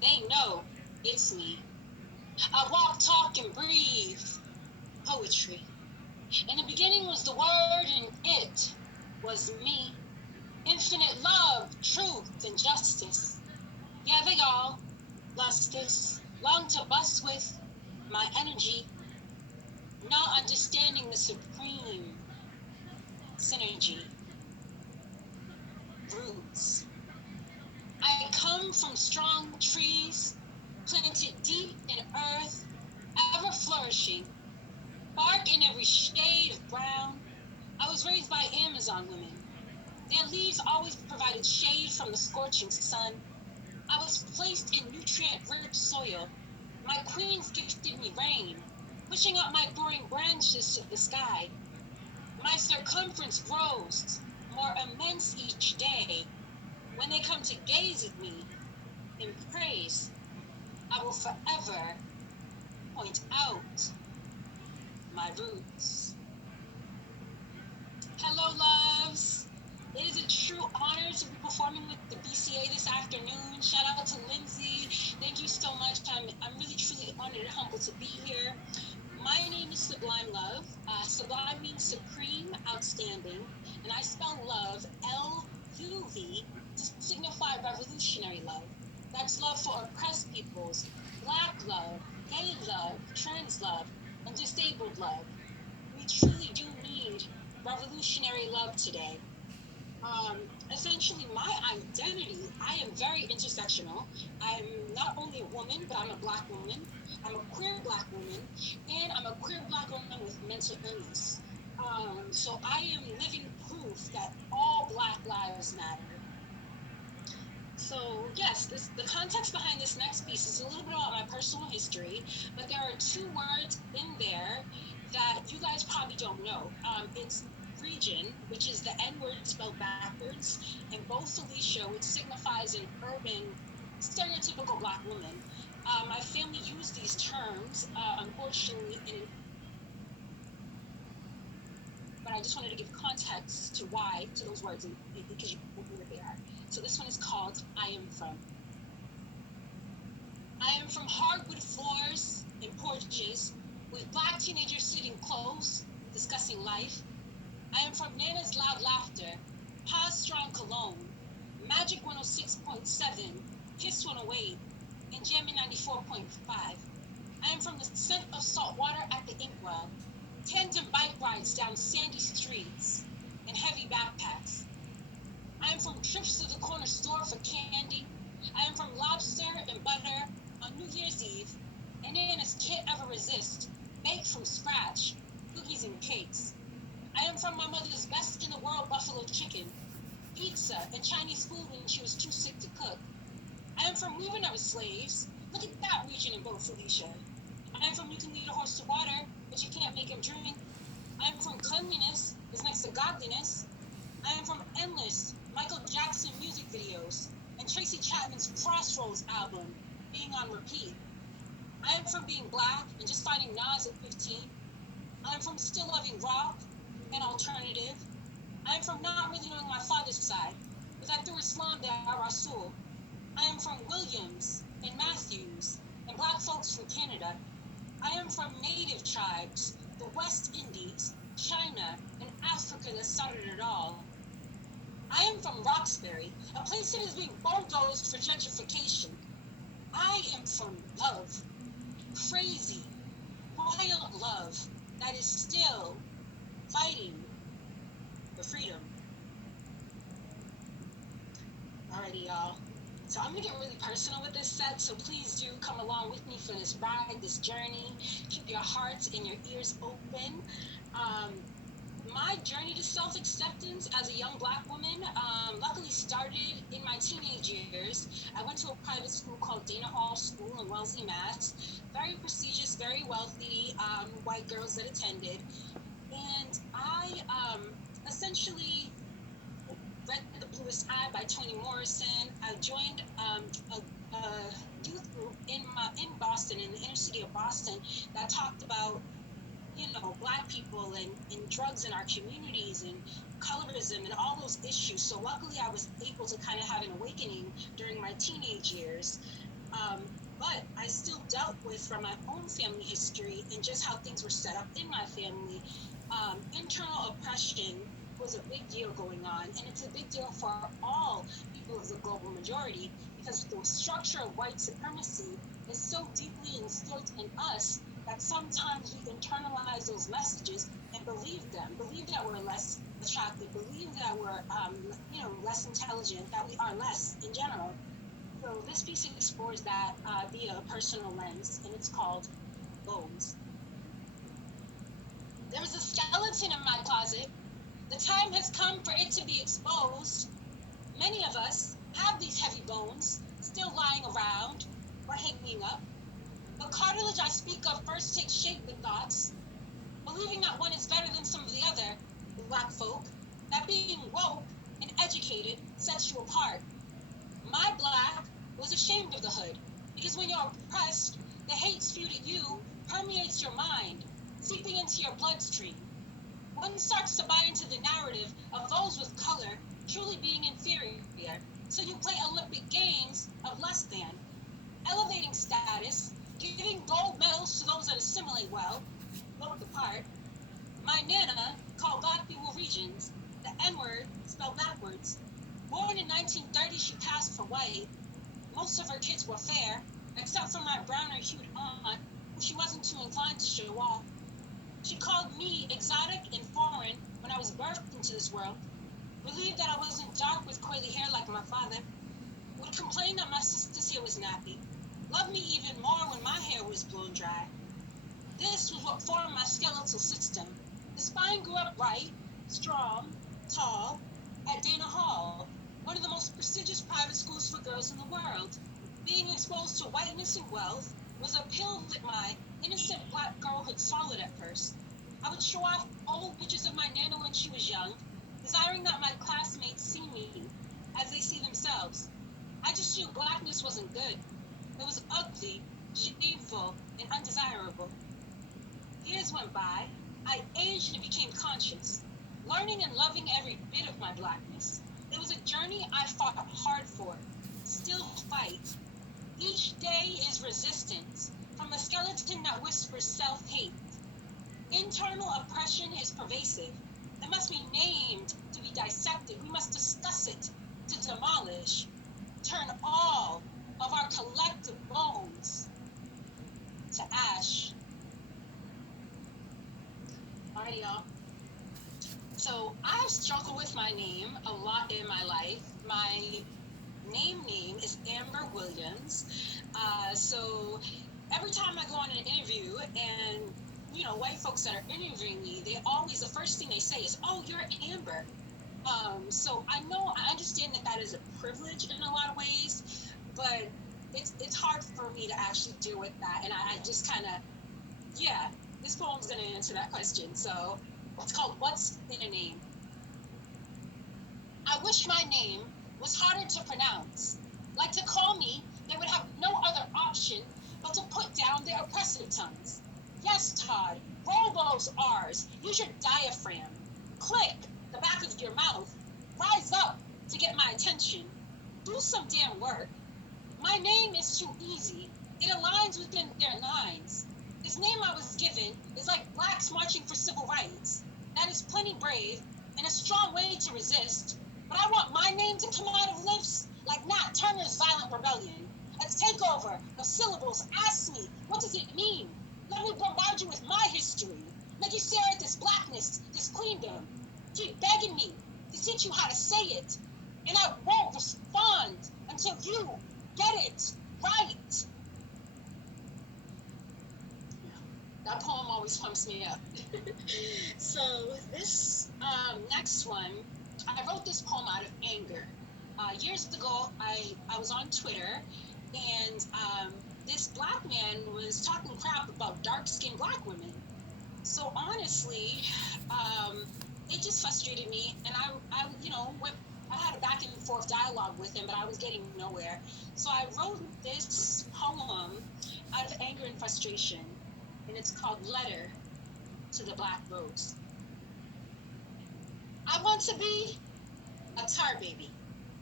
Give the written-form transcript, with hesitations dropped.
They know it's me. I walk, talk, and breathe poetry. In the beginning was the word, and it was me. Infinite love, truth, and justice. Yeah, they all lust this, long to bust with my energy, not understanding the supreme synergy, roots. I come from strong trees, planted deep in earth, ever flourishing, bark in every shade of brown. I was raised by Amazon women. Their leaves always provided shade from the scorching sun. I was placed in nutrient-rich soil. My queens gifted me rain, pushing up my growing branches to the sky. My circumference grows, more immense each day. When they come to gaze at me in praise, I will forever point out my roots. Hello, loves. It is a true honor to be performing with the BCA this afternoon. Shout out to Lindsay. Thank you so much. I'm really truly honored and humbled to be here. My name is Sublime Love. Sublime means supreme, outstanding, and I spell love LUV to signify revolutionary love. That's love for oppressed peoples, Black love, gay love, trans love, and disabled love. We truly do need revolutionary love today. Essentially, my identity, I am very intersectional. I'm not only a woman, but I'm a Black woman. I'm a queer Black woman, and I'm a queer Black woman with mental illness. So I am living proof that all Black lives matter. So yes, the context behind this next piece is a little bit about my personal history, but there are two words in there that you guys probably don't know. It's region, which is the N word spelled backwards, and both Felicia, which signifies an urban, stereotypical Black woman. My family used these terms, unfortunately, but I just wanted to give context to why, to those words, because you know what they are. So this one is called I Am From. I am from hardwood floors and porches with Black teenagers sitting close, discussing life. I am from Nana's loud laughter, Pa's strong cologne, Magic 106.7, Kiss 108, and Jammin' 94.5. I am from the scent of salt water at the inkwell, tandem bike rides down sandy streets, and heavy backpacks. I am from trips to the corner store for candy. I am from lobster and butter on New Year's Eve, and Nana's can't ever resist, baked from scratch, cookies and cakes. I am from my mother's best in the world buffalo chicken, pizza, and Chinese food when she was too sick to cook. I am from We Were Never Slaves. Look at that region in both, Felicia. I am from You Can Lead a Horse to Water, but you can't make him drink. I am from Cleanliness is next to godliness. I am from endless Michael Jackson music videos and Tracy Chapman's Crossroads album being on repeat. I am from being Black and just finding Nas at 15. I am from still loving rock and alternative. I am from not really knowing my father's side, because I threw Islam there at Rasul. I am from Williams and Matthews and Black folks from Canada. I am from native tribes, the West Indies, China, and Africa that started it all. I am from Roxbury, a place that is being bulldozed for gentrification. I am from love, crazy, wild love that is still fighting for freedom. Alrighty, y'all. So I'm gonna get really personal with this set, so please do come along with me for this ride, this journey. Keep your hearts and your ears open. My journey to self-acceptance as a young Black woman luckily started in my teenage years. I went to a private school called Dana Hall School in Wellesley, Mass. Very prestigious, very wealthy white girls that attended. And I essentially read The Bluest Eye by Toni Morrison. I joined a youth group in Boston, in the inner city of Boston, that talked about Black people and drugs in our communities and colorism and all those issues. So luckily I was able to kind of have an awakening during my teenage years. but I still dealt with from my own family history and just how things were set up in my family. Internal oppression was a big deal going on, and it's a big deal for all people of the global majority because the structure of white supremacy is so deeply instilled in us that sometimes we internalize those messages and believe that we're less attractive, believe that we're less intelligent, that we are less in general. So this piece explores that via a personal lens, and it's called Bones. There was a skeleton in my closet. The time has come for it to be exposed. Many of us have these heavy bones still lying around or hanging up. The cartilage I speak of first takes shape with thoughts, believing that one is better than some of the other black folk, that being woke and educated sets you apart. My black was ashamed of the hood, because when you're oppressed, the hate spewed at you permeates your mind, seeping into your bloodstream. One starts to buy into the narrative of those with color truly being inferior, so you play Olympic games of less than, elevating status, giving gold medals to those that assimilate well, look the part. My Nana called black people regions, the N-word spelled backwards. Born in 1930, she passed for white. Most of her kids were fair, except for my browner-hued aunt, who she wasn't too inclined to show off. She called me exotic and foreign when I was birthed into this world, believed that I wasn't dark with coily hair like my father, would complain that my sister's hair was nappy, loved me even more when my hair was blown dry. This was what formed my skeletal system. The spine grew up right, strong, tall, at Dana Hall, one of the most prestigious private schools for girls in the world. Being exposed to whiteness and wealth was a pill that my innocent black girlhood swallowed at first. I would show off old pictures of my Nana when she was young, desiring that my classmates see me as they see themselves. I just knew blackness wasn't good. It was ugly, shameful, and undesirable. Years went by. I aged and became conscious, learning and loving every bit of my blackness. It was a journey I fought hard for, still fight. Each day is resistance from a skeleton that whispers self-hate. Internal oppression is pervasive. It must be named to be dissected. We must discuss it to demolish, turn all of our collective bones to ash. All right, y'all. So I've struggled with my name a lot in my life. My name is Amber Williams. So every time I go on an interview and white folks that are interviewing me, the first thing they say is, "Oh, you're Amber." So I understand that is a privilege in a lot of ways, but it's hard for me to actually deal with that, and I just kind of, yeah, this poem's going to answer that question. So it's called What's in a Name? I wish my name was harder to pronounce. Like to call me, they would have no other option but to put down their oppressive tongues. Yes, Todd, roll those R's. Use your diaphragm. Click the back of your mouth. Rise up to get my attention. Do some damn work. My name is too easy. It aligns within their lines. This name I was given is like blacks marching for civil rights. That is plenty brave and a strong way to resist. But I want my name to come out of lips like Nat Turner's Violent Rebellion. A takeover of syllables. Ask me, what does it mean? Let me bombard you with my history. Make you stare at this blackness, this queendom. Keep begging me to teach you how to say it. And I won't respond until you get it right. That poem always pumps me up. So this next one, I wrote this poem out of anger. Years ago, I was on Twitter, and this black man was talking crap about dark-skinned black women. So honestly, it just frustrated me, and I had a back and forth dialogue with him, but I was getting nowhere. So I wrote this poem out of anger and frustration, and it's called Letter to the Black Rose. I want to be a tar baby,